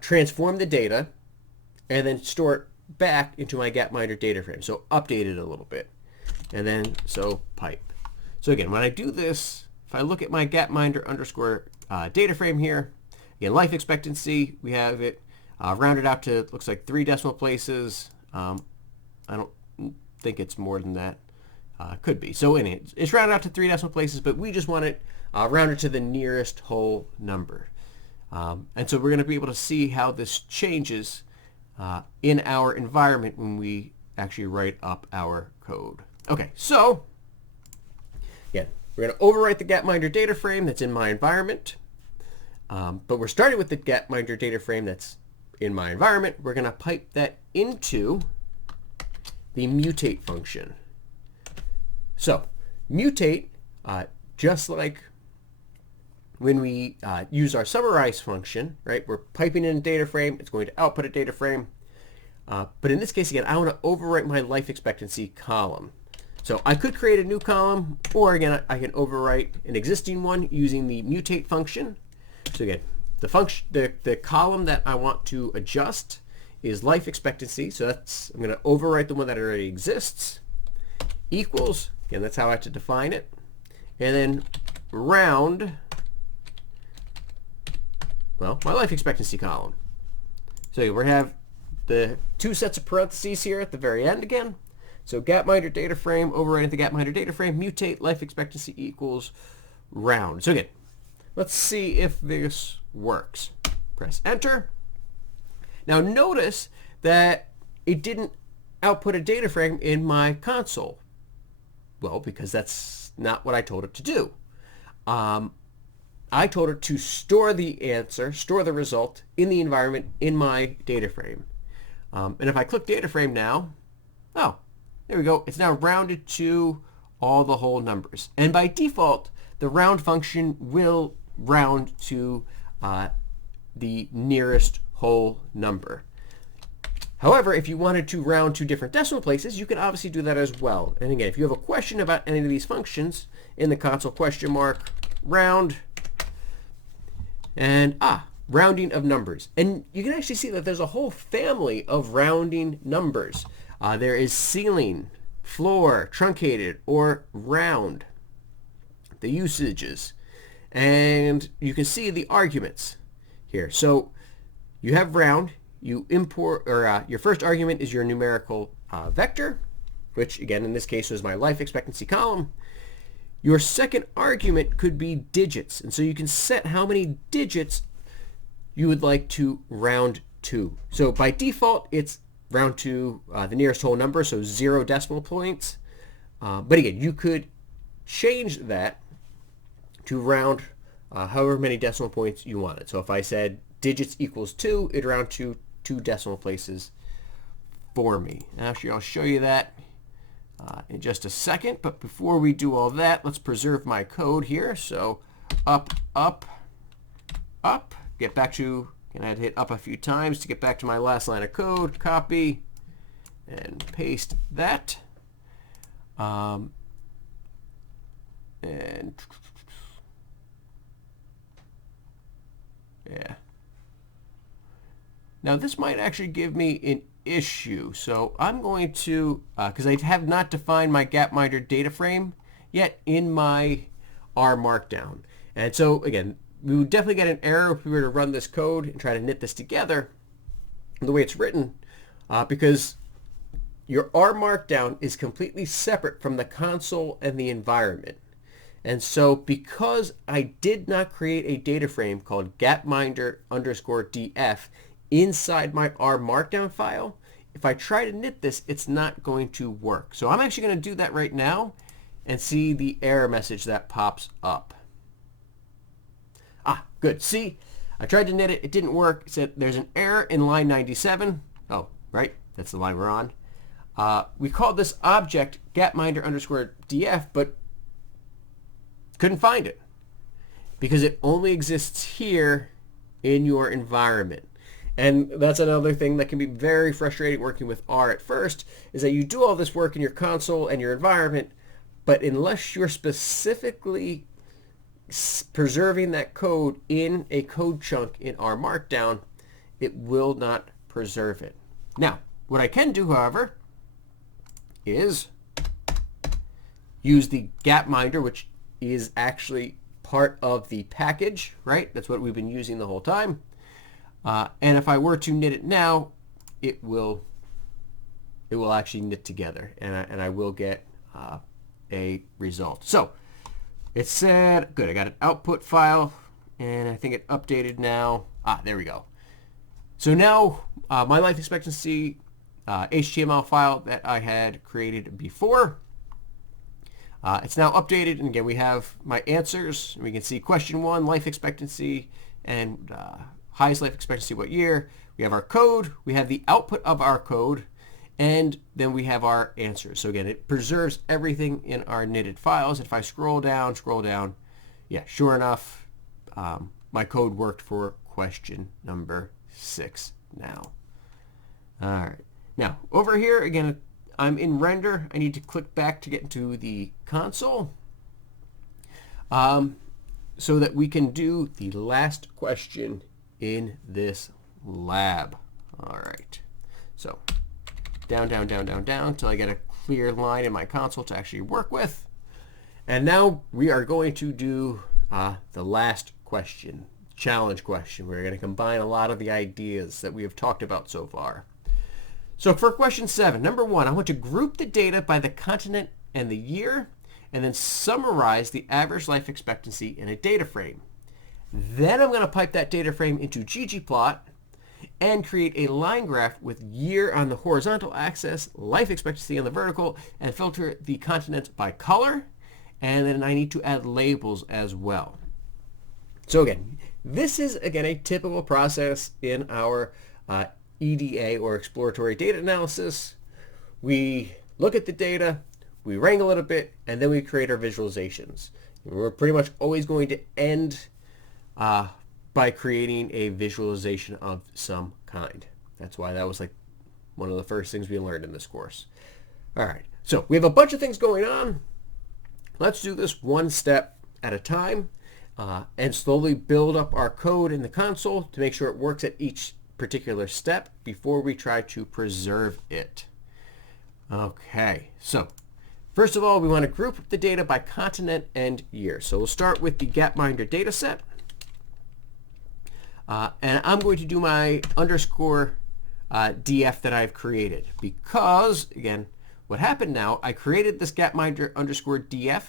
transform the data and then store it back into my Gapminder data frame. So update it a little bit. And then, so pipe. So again, when I do this, if I look at my Gapminder underscore data frame here, again, life expectancy, we have it rounded out to, looks like 3 decimal places. I don't think it's more than that. Could be. So anyway, it's rounded out to 3 decimal places, but we just want it rounded to the nearest whole number. And so we're going to be able to see how this changes in our environment when we actually write up our code. Okay, so again, we're going to overwrite the Gapminder data frame that's in my environment. But we're starting with the Gapminder data frame that's in my environment. We're going to pipe that into the mutate function. So mutate, just like when we use our summarize function, right? We're piping in a data frame. It's going to output a data frame. But in this case, again, I want to overwrite my life expectancy column. So I could create a new column, or again, I can overwrite an existing one using the mutate function. So again, the column that I want to adjust is life expectancy. So that's, I'm going to overwrite the one that already exists. Equals, again, that's how I have to define it. And then round, well, my life expectancy column. So we have the 2 sets of parentheses here at the very end again. So Gapminder data frame, overwriting the Gapminder data frame, mutate life expectancy equals round. So again, let's see if this works. Press enter. Now notice that it didn't output a data frame in my console. Well, because that's not what I told it to do. I told it to store the answer, store the result in the environment in my data frame. And if I click data frame now, oh, there we go. It's now rounded to all the whole numbers. And by default, the round function will round to the nearest whole number. However, if you wanted to round to different decimal places, you can obviously do that as well. And again, if you have a question about any of these functions, in the console, question mark, round, and rounding of numbers. And you can actually see that there's a whole family of rounding numbers. There is ceiling, floor, truncated, or round, the usages. And you can see the arguments here. So you have round, you import, or your first argument is your numerical vector, which again in this case was my life expectancy column. Your second argument could be digits, and so you can set how many digits you would like to round to. So by default, it's round to the nearest whole number, so 0 decimal points. But again, you could change that to round however many decimal points you wanted. So if I said digits equals 2, it'd round to 2 decimal places for me. Actually, I'll show you that in just a second. But before we do all that, let's preserve my code here. So up, up, up. Get back to, and I had to hit up a few times to get back to my last line of code. Copy and paste that. And yeah. Now this might actually give me an issue. So I'm going to, because I have not defined my Gapminder data frame yet in my R Markdown. And so again, we would definitely get an error if we were to run this code and try to knit this together the way it's written, because your R Markdown is completely separate from the console and the environment. And so because I did not create a data frame called Gapminder_df inside my R Markdown file, if I try to knit this, it's not going to work. So I'm actually going to do that right now and see the error message that pops up. Ah, good. See, I tried to knit it. It didn't work. It said there's an error in line 97. Oh, right. That's the line we're on. We called this object Gapminder_df, but couldn't find it because it only exists here in your environment. And that's another thing that can be very frustrating working with R at first, is that you do all this work in your console and your environment, but unless you're specifically preserving that code in a code chunk in R Markdown, it will not preserve it. Now, what I can do, however, is use the Gapminder, which is actually part of the package, right? That's what we've been using the whole time. And if I were to knit it now, it will actually knit together, and I will get a result. So it said, good, I got an output file, and I think it updated now. Ah, there we go. So now my life expectancy HTML file that I had created before, it's now updated, and again, we have my answers. And we can see question 1, life expectancy, and highest life expectancy, what year. We have our code, we have the output of our code, and then we have our answers. So again, it preserves everything in our knitted files. If I scroll down, yeah, sure enough, my code worked for question number 6 now. All right. Now, over here, again, I'm in render. I need to click back to get into the console so that we can do the last question in this lab. All right. So down, down, down, down, down until I get a clear line in my console to actually work with. And now we are going to do the last question, challenge question. We're going to combine a lot of the ideas that we have talked about so far. So for question 7, number 1, I want to group the data by the continent and the year, and then summarize the average life expectancy in a data frame. Then I'm going to pipe that data frame into ggplot and create a line graph with year on the horizontal axis, life expectancy on the vertical, and filter the continents by color. And then I need to add labels as well. So again, this is, again, a typical process in our EDA, or exploratory data analysis. We look at the data, we wrangle it a bit, and then we create our visualizations. We're pretty much always going to end by creating a visualization of some kind. That's why that was like one of the first things we learned in this course. All right, so we have a bunch of things going on. Let's do this one step at a time and slowly build up our code in the console to make sure it works at each particular step before we try to preserve it. Okay, so first of all, we want to group the data by continent and year. So we'll start with the Gapminder data set. And I'm going to do my underscore df that I've created because, again, what happened now, I created this Gapminder underscore df,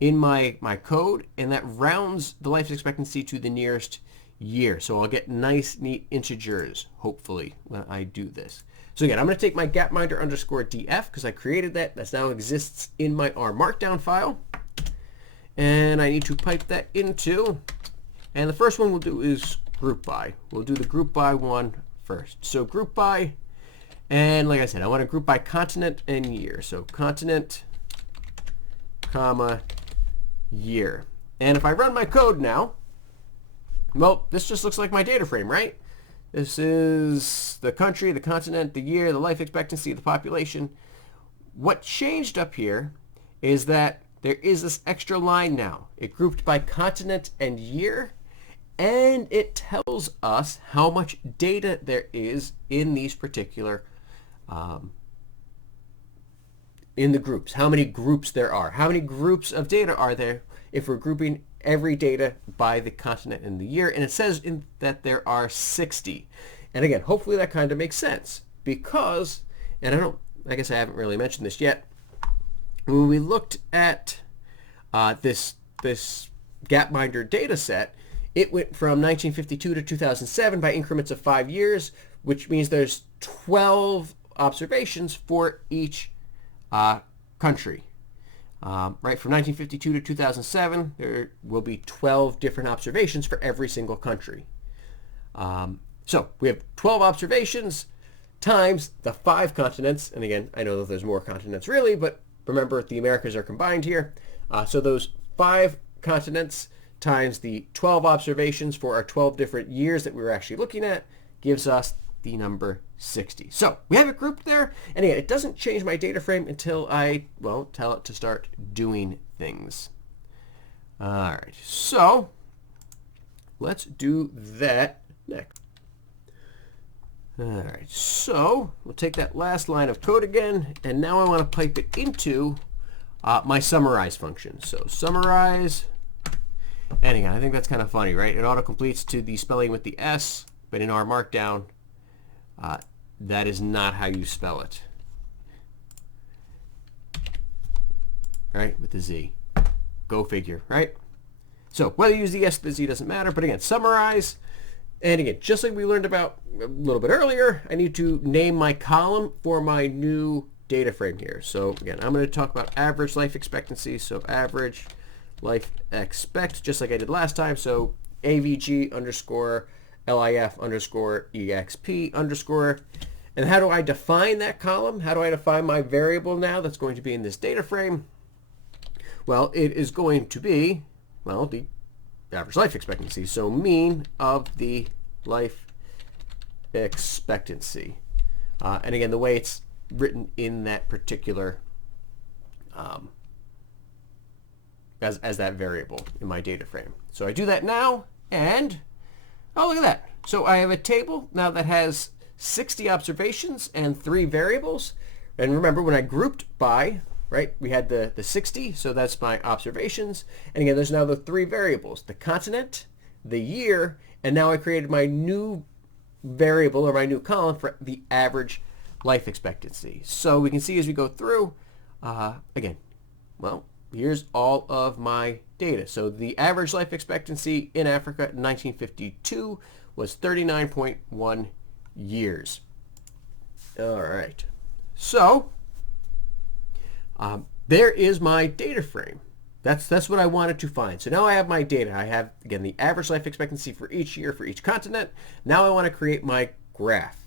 in my code, and that rounds the life expectancy to the nearest year. So I'll get nice, neat integers, hopefully, when I do this. So again, I'm going to take my Gapminder underscore df because I created that. That now exists in my R Markdown file. And I need to pipe that into, and the first one we'll do is group by. We'll do the group by one first. So group by, and like I said, I want to group by continent and year. So continent, comma, year. And if I run my code now, well, this just looks like my data frame, right? This is the country, the continent, the year, the life expectancy, the population. What changed up here is that there is this extra line now. It grouped by continent and year, and it tells us how much data there is in these particular, in the groups, how many groups there are. How many groups of data are there if we're grouping every data by the continent and the year? And it says that there are 60. And again, hopefully that kind of makes sense because, and I guess I haven't really mentioned this yet, when we looked at this Gapminder data set, it went from 1952 to 2007 by increments of 5 years, which means there's 12 observations for each country. Right, from 1952 to 2007, there will be 12 different observations for every single country. So we have 12 observations times the 5 continents, and again, I know that there's more continents really, but remember the Americas are combined here. So those 5 continents times the 12 observations for our 12 different years that we were actually looking at gives us the number 60. So we have it grouped there, and again, it doesn't change my data frame until I, well, tell it to start doing things. All right, so let's do that next. All right, so we'll take that last line of code again, and now I want to pipe it into my summarize function. So summarize, and again, I think that's kind of funny, right? It auto-completes to the spelling with the S, but in our Markdown, that is not how you spell it. Right, with the Z. Go figure, right? So whether you use the S or the Z doesn't matter, but again, summarize. And again, just like we learned about a little bit earlier, I need to name my column for my new data frame here. So again, I'm going to talk about average life expectancy. So average life expect, just like I did last time. So AVG underscore LIF underscore EXP underscore. And how do I define that column? How do I define my variable now that's going to be in this data frame? Well, it is going to be, well, the average life expectancy. So mean of the life expectancy. And again, the way it's written in that particular, as that variable in my data frame. So I do that now, and oh, look at that. So I have a table now that has 60 observations and 3 variables. And remember, when I grouped by, right, we had the 60, so that's my observations. And again, there's now the 3 variables, the continent, the year, and now I created my new variable or my new column for the average life expectancy. So we can see as we go through, again, well, here's all of my data. So the average life expectancy in Africa in 1952 was 39.1 years. All right. So there is my data frame. That's what I wanted to find. So now I have my data. I have, again, the average life expectancy for each year for each continent. Now I want to create my graph.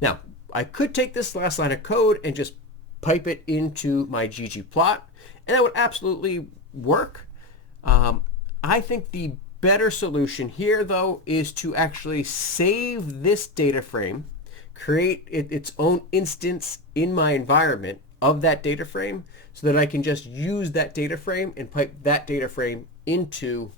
Now, I could take this last line of code and just pipe it into my ggplot, and that would absolutely work. I think the better solution here, though, is to actually save this data frame, create its own instance in my environment of that data frame, so that I can just use that data frame and pipe that data frame into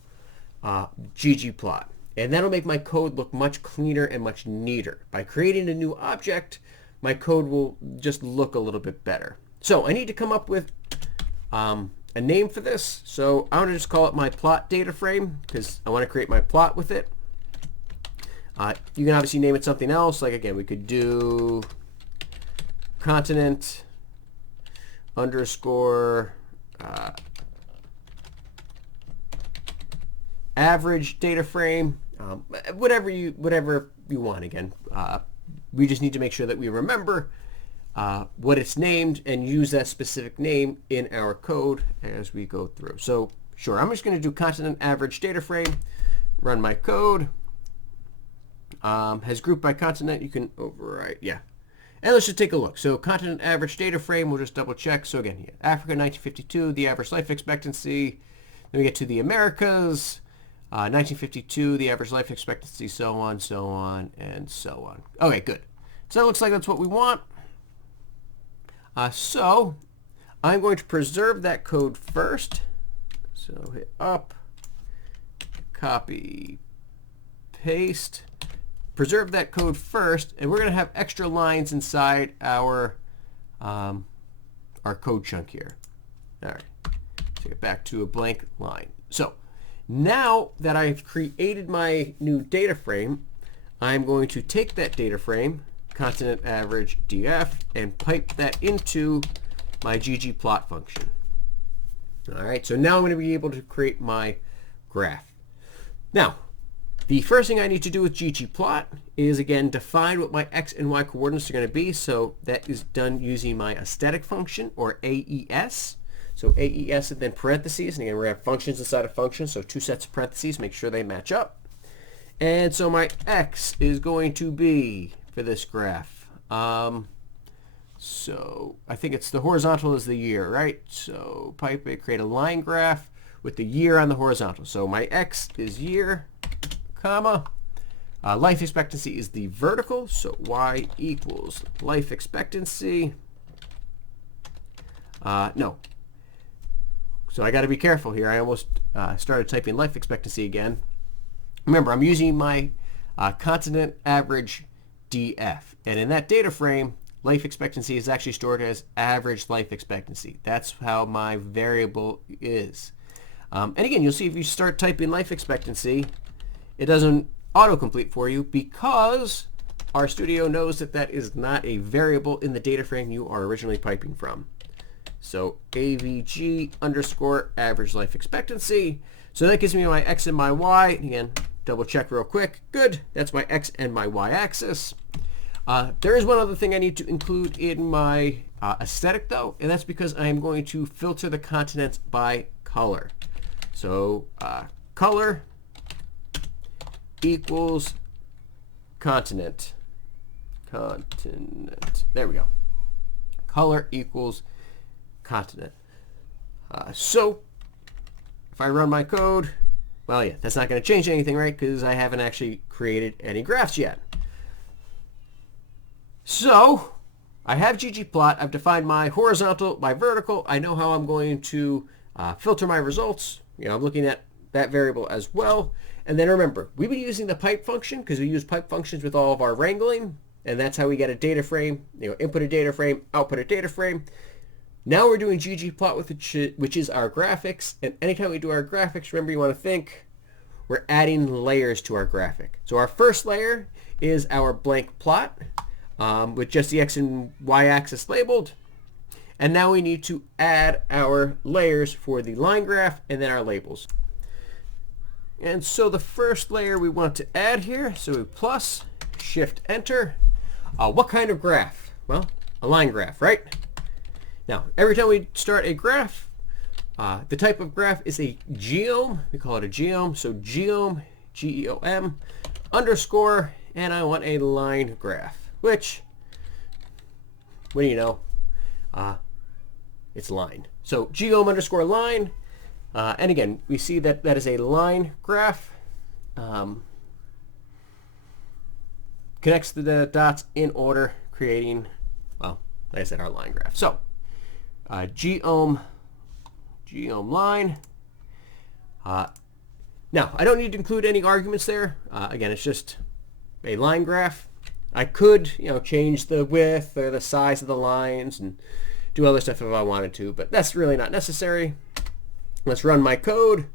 ggplot. And that'll make my code look much cleaner and much neater. By creating a new object, my code will just look a little bit better. So I need to come up with a name for this. So I'm going to just call it my plot data frame because I want to create my plot with it. You can obviously name it something else. Like, again, we could do continent underscore average data frame, whatever you want. Again, we just need to make sure that we remember what it's named and use that specific name in our code as we go through. So sure, I'm just going to do continent average data frame, run my code. Has group by continent, you can overwrite, yeah. And let's just take a look. So continent average data frame, we'll just double check. So again, yeah, Africa 1952, the average life expectancy. Then we get to the Americas, 1952, the average life expectancy, so on, and so on. Okay, good. So it looks like that's what we want. So I'm going to preserve that code first. So hit up, copy, paste. Preserve that code first, and we're going to have extra lines inside our code chunk here. All right, take it back to a blank line. So now that I've created my new data frame, I'm going to take that data frame, continent average df, and pipe that into my ggplot function. All right, so now I'm going to be able to create my graph. Now, the first thing I need to do with ggplot is, again, define what my x and y coordinates are going to be. So that is done using my aesthetic function, or AES. So AES and then parentheses. And again, we're going to have functions inside of functions, so 2 sets of parentheses. Make sure they match up. And so my x is going to be, for this graph, so I think it's the horizontal is the year, right? So pipe it, create a line graph with the year on the horizontal. So my x is year, comma, life expectancy is the vertical, so y equals life expectancy. No. So I got to be careful here. I almost started typing life expectancy again. Remember, I'm using my continent average df, and in that data frame, life expectancy is actually stored as average life expectancy. That's how my variable is. And again, you'll see if you start typing life expectancy, it doesn't autocomplete for you because RStudio knows that that is not a variable in the data frame you are originally piping from. So avg underscore average life expectancy. So that gives me my x and my y. Again, double check real quick. Good. That's my x and my y axis. There is one other thing I need to include in my aesthetic though, and that's because I am going to filter the continents by color. So color equals continent. There we go. Color equals continent. So if I run my code, well, yeah, that's not going to change anything, right? Because I haven't actually created any graphs yet. So I have ggplot. I've defined my horizontal, my vertical. I know how I'm going to filter my results. You know, I'm looking at that variable as well. And then remember, we've been using the pipe function because we use pipe functions with all of our wrangling, and that's how we get a data frame. You know, input a data frame, output a data frame. Now we're doing ggplot with which is our graphics. And anytime we do our graphics, remember you want to think we're adding layers to our graphic. So our first layer is our blank plot with just the x and y axis labeled. And now we need to add our layers for the line graph and then our labels. And so the first layer we want to add here, so we plus, shift, enter. What kind of graph? Well, a line graph, right? Now, every time we start a graph, the type of graph is a geom. We call it a geom. So geom, G-E-O-M, underscore, and I want a line graph, which, what do you know? It's line. So geom underscore line. And again, we see that that is a line graph. Connects the dots in order, creating, well, like I said, our line graph. So geom line. Now, I don't need to include any arguments there. Again, it's just a line graph. I could, change the width or the size of the lines and do other stuff if I wanted to, but that's really not necessary. Let's run my code.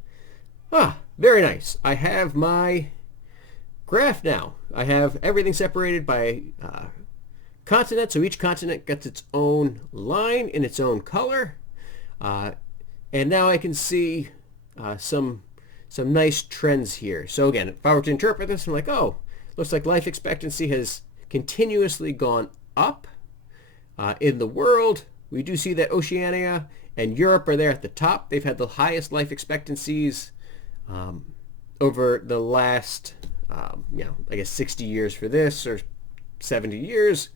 Very nice. I have my graph now. I have everything separated by continent, so each continent gets its own line in its own color. And now I can see some some nice trends here. So again, if I were to interpret this, I'm like, oh, looks like life expectancy has continuously gone up in the world. We do see that Oceania and Europe are there at the top. They've had the highest life expectancies over the last, I guess 60 years for this, or 70 years.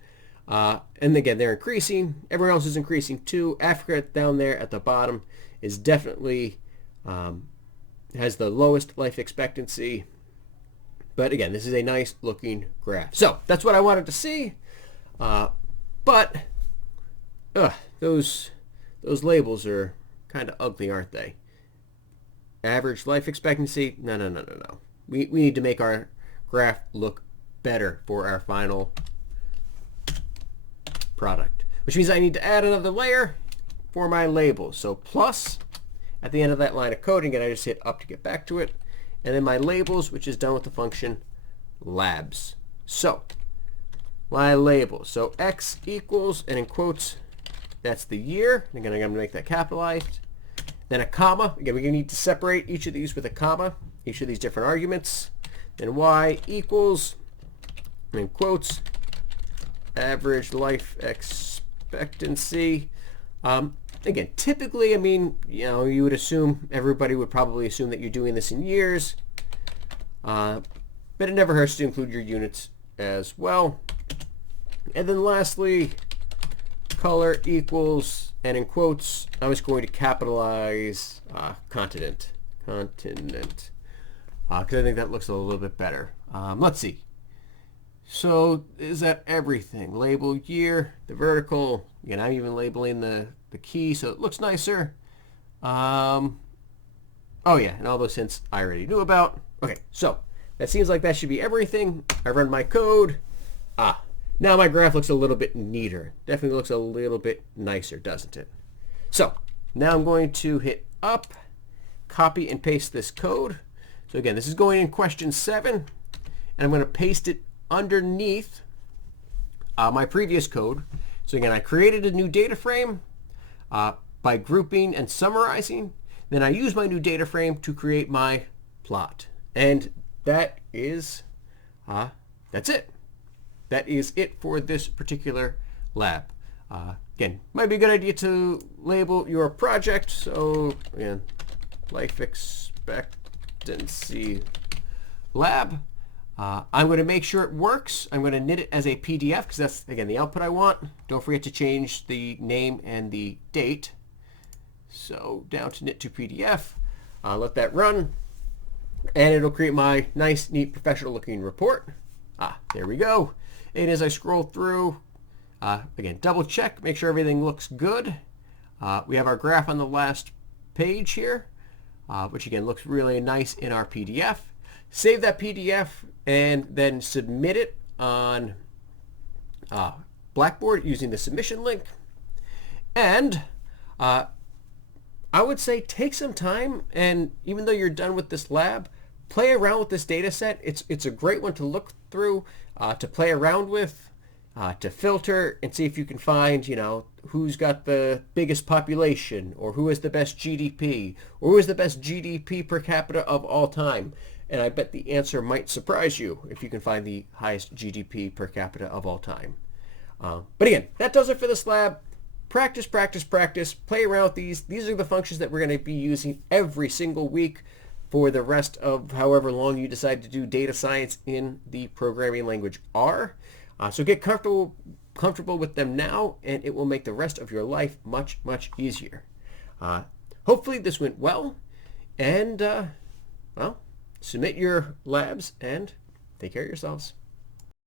And again, they're increasing. Everyone else is increasing too. Africa down there at the bottom is definitely has the lowest life expectancy. But again, this is a nice looking graph. So that's what I wanted to see. But those labels are kind of ugly, aren't they? Average life expectancy? No. We need to make our graph look better for our final product, which means I need to add another layer for my label. So plus at the end of that line of code, again, I just hit up to get back to it, and then my labels, which is done with the function labs. So my label, so x equals, and in quotes, that's the year. Again, I'm going to make that capitalized. Then a comma. Again, we're going to need to separate each of these with a comma, each of these different arguments. Then y equals, in quotes, average life expectancy. Again, typically, I mean, you would assume, everybody would probably assume that you're doing this in years, but it never hurts to include your units as well. And then lastly, color equals, and in quotes, I was going to capitalize continent, because I think that looks a little bit better. Let's see. So is that everything? Label year, the vertical. Again, I'm even labeling the key so it looks nicer. Oh yeah, and all those hints I already knew about. Okay, so that seems like that should be everything. I run my code. Now my graph looks a little bit neater. Definitely looks a little bit nicer, doesn't it? So now I'm going to hit up, copy and paste this code. So again, this is going in question 7, and I'm going to paste it underneath my previous code. So again, I created a new data frame by grouping and summarizing. Then I use my new data frame to create my plot. And that is, that's it. That is it for this particular lab. Again, might be a good idea to label your project. So again, life expectancy lab. I'm going to make sure it works. I'm going to knit it as a PDF because that's, again, the output I want. Don't forget to change the name and the date. So down to knit to PDF. Let that run. And it'll create my nice, neat, professional looking report. There we go. And as I scroll through, again, double check, make sure everything looks good. We have our graph on the last page here, which again looks really nice in our PDF. Save that PDF and then submit it on Blackboard using the submission link. And I would say take some time, and even though you're done with this lab, play around with this data set. It's a great one to look through, to play around with, to filter and see if you can find, who's got the biggest population, or who has the best GDP, or who has the best GDP per capita of all time. And I bet the answer might surprise you if you can find the highest GDP per capita of all time. But again, that does it for this lab. Practice, practice, practice. Play around with these. These are the functions that we're going to be using every single week for the rest of however long you decide to do data science in the programming language R. So get comfortable with them now, and it will make the rest of your life much, much easier. Hopefully this went well, and well, submit your labs and take care of yourselves.